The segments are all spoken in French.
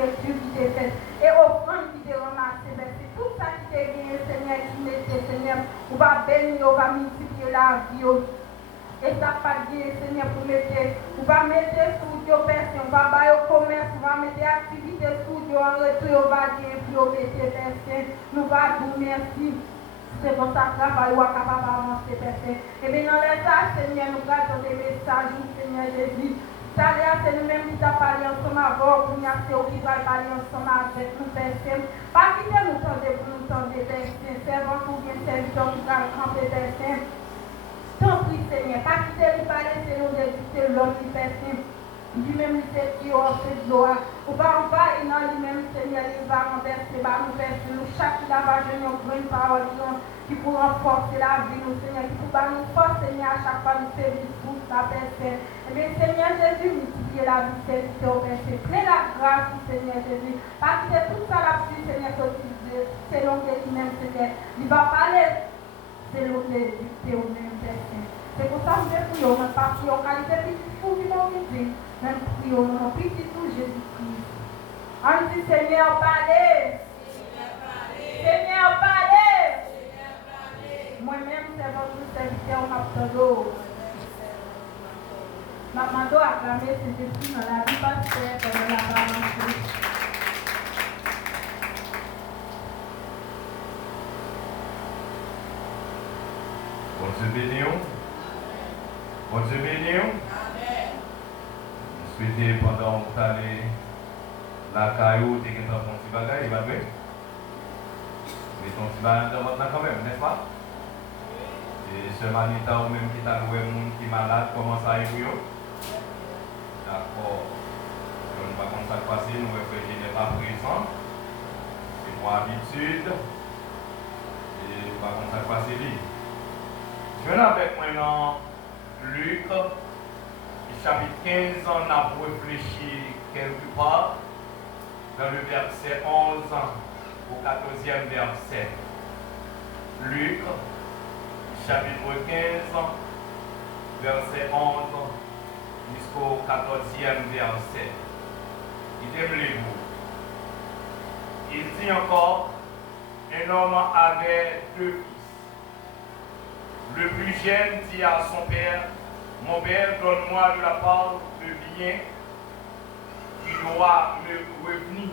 nourriture qui te fait, et offrande qui te ramasse, c'est tout ça qui te gagné, Seigneur, qui mette, Seigneur, on va bénir, on va multiplier la vie. Et ça pas dire, Seigneur, pour mettre, on va mettre sous Dieu personne, on va faire au commerce, on va mettre activité sous Dieu, en retour, on va dire, puis on mettre personne, nous va dire merci. C'est pour ça que travail ou capable d'avancer personne. Et bien dans les ça, Seigneur, nous gardons des messages, Seigneur Jésus. Ça c'est nous-mêmes qui t'a parlé ensemble avant, pour nous qui va parler ensemble avec nous personne. Pas quitter nous tendre pour nous tendre personne, servant ou bien serviteur qui va camper personne. Tant pis, Seigneur, pas quitter nous parler, c'est nous de l'homme qui personne. Lui-même, c'est qui a fait de l'eau. On va et non, lui-même, Seigneur, il va renverser, nous verser, nous chaque qui va jeûner une grande parole qui pour renforcer la vie, nous, Seigneur, qui pour nous force, Seigneur, à chaque fois nous faire pour la personne. Eh bien, Seigneur Jésus, multiplier la vie, serviteur, merci. Plein la grâce, Seigneur Jésus. Parce que tout ça, la pluie, Seigneur, c'est l'homme qui lui-même, Seigneur. Il va parler, c'est l'homme qui est au même personne. C'est pour ça que je prie, on pas prier en qualité de petit fou qui m'ont dit. Même prier au nom petit tout Jésus-Christ. On dit Seigneur, parlez. Seigneur, parlez. Moi-même, c'est votre serviteur, ma pseudo. Ma mando acclamé Saint-Esprit dans la vie pasteur, comme la parole. Bon Dieu béni. Bon Dieu béni. Je souhaitais pendant que tu allais la caillou, tu as ton petit bagage, il va bien. Mais ton petit bagage maintenant quand même, n'est-ce pas? Et ce Manita ou même qui t'a loué un monde qui est malade, comment ça est pour eux? D'accord. Je ne sais pas comment ça se passe, nous je n'ai pas présent. C'est pour habitude. Et je ne sais pas comment ça se passe. Je viens avec moi dans Luc, chapitre 15, on a réfléchi quelque part dans le verset 11 au 14e verset. Luc, chapitre 15, verset 11 jusqu'au 14e verset. Il aime les mots. Il dit encore, un homme avait deux fils. Le plus jeune dit à son père, mon père, donne-moi de la part de bien qui doit me revenir.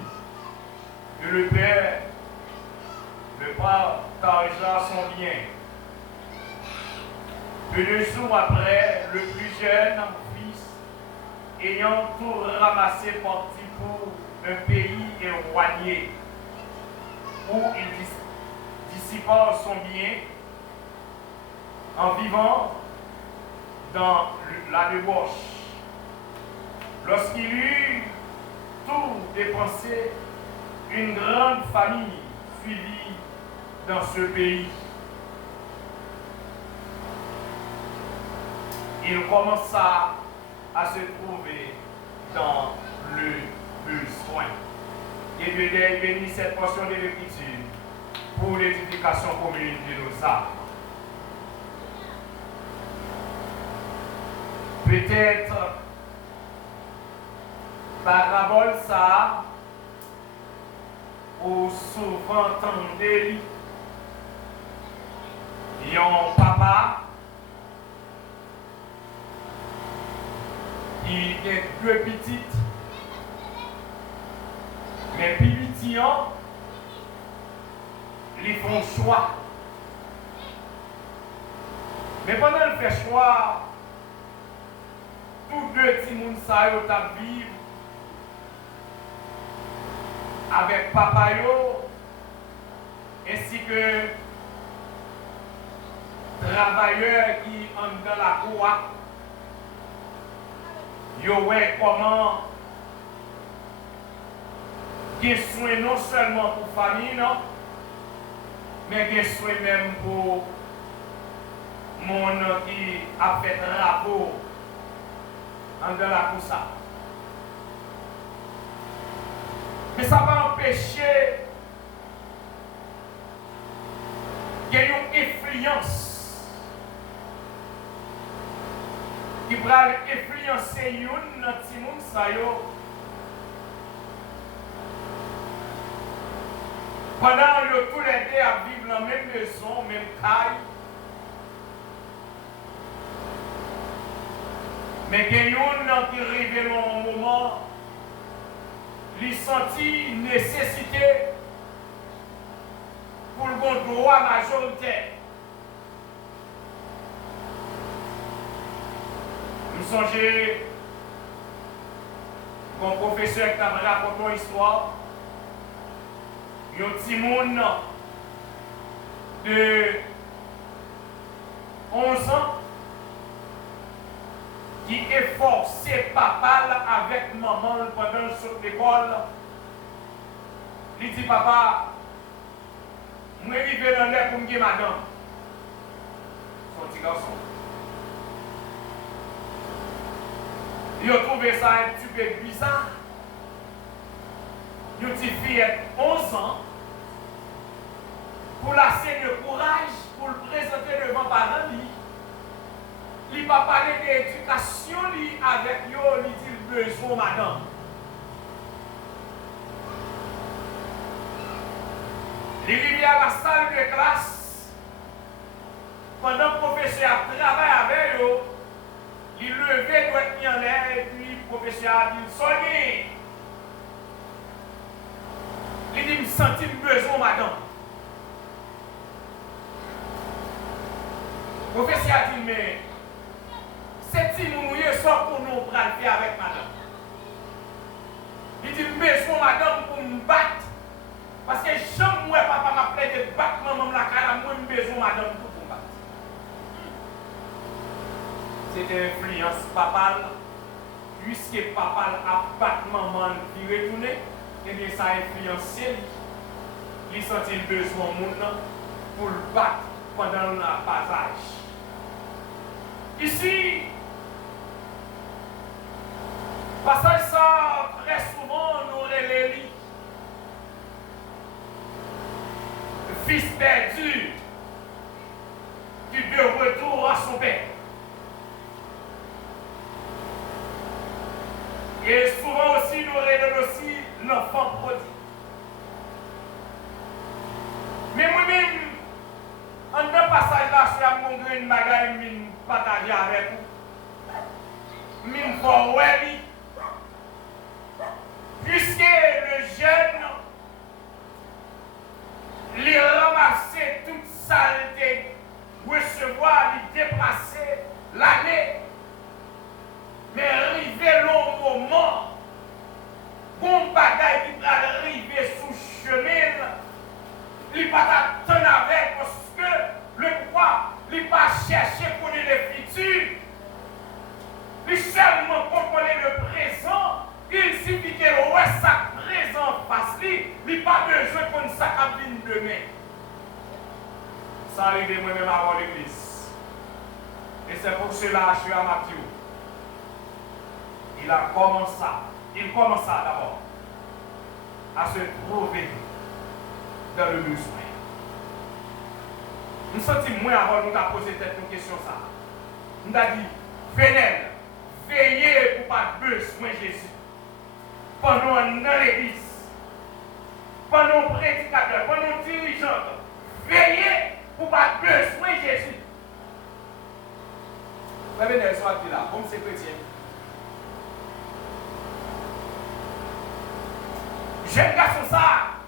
Et le père partagea son bien. Peu de jours après, le plus jeune fils, ayant tout ramassé, partit pour un pays éloigné, où il dissipa son bien en vivant dans la débauche. Lorsqu'il eut tout dépensé, une grande famille suivit dans ce pays. Il commença à se trouver dans le besoin. Et Dieu bénit cette portion de l'Écriture pour l'édification commune de nos âmes. Peut-être parabole ça ou souvent entendez un papa qui a deux petites, mais plus petits, ils font choix. Mais pendant le fait choix, tous deux petits moun sa yo t'a vivre avec papa yo ainsi que travailleurs qui sont dans la cour. Yo ouais comment qui soin non seulement pour famille non, mais qui soin même pour monde qui a fait rapport en de la coussa. Mais ça va empêcher qu'il y ait une influence qui va influencer une petit monde ça yo Pendant que tous les deux à vivre dans la même maison, même taille, mais il y a une qui arrive à un moment, il sentit nécessité pour le droit majoritaire. Nous songeons mon professeur qui a raconté une histoire. Il y a un petit monde de 11 ans qui est forcé papa avec maman pendant l'école. Il dit papa, je vais vivre dans l'air pour me dire madame. Son petit garçon. Il a trouvé ça un petit peu bizarre. Une petite fille de 11 ans pour la scène de courage, pour le présenter devant les parents. Il ne va pas parler d'éducation avec eux, il dit besoin madame. Il est à la salle de classe. Pendant que le professeur travaille avec eux, il levait, doit être mis en l'air, et puis le professeur a dit soignez. Il dit, me sentir besoin, madame. Le professeur a dit, mais c'est petit mounouye sort pour nous prendre avec madame. Il dit, besoin, madame, pour me battre. Parce que jamais moi, papa m'a plaidé de battre maman la cara, moi, je besoin, madame, pour me battre. C'était influence papa, puisque papa a battu maman qui retournait. Et bien ça a influencé, il sentit le besoin de monde pour le battre pendant le passage. Ici, passage ça, très souvent, nous relève le fils perdu qui de retour à son père. Et souvent aussi, nous relève aussi l'enfant prodigue. Mais moi-même, en un passage là, je suis mon grain de bagaille, je partager avec vous. Je for ouais, puisque le jeune, il ramasser toute saleté, recevoir, il déplacer l'année, mais arriver le moment, bon bagaille qui va arriver sous chemin, il ne va pas attendre avec parce que le roi, il ne va pas chercher pour le futur. Il seulement contrôler le présent. Il suffit que le roi sa présent face lui, il n'a pas besoin pour une sacabine demain. Ça arrive moi-même avant l'église. Et c'est pour cela que je suis à Matthieu. Il commença d'abord à se trouver dans le besoin. Nous sentons moins avant de nous poser cette question. Nous avons dit, venez, veillez pour pas besoin de Jésus. Pendant dans l'église, pendant prédicateur, pendant dirigeant, veillez pour pas besoin de Jésus. Vous avez des soins là, comme c'est chrétien. Jeune garçon ça,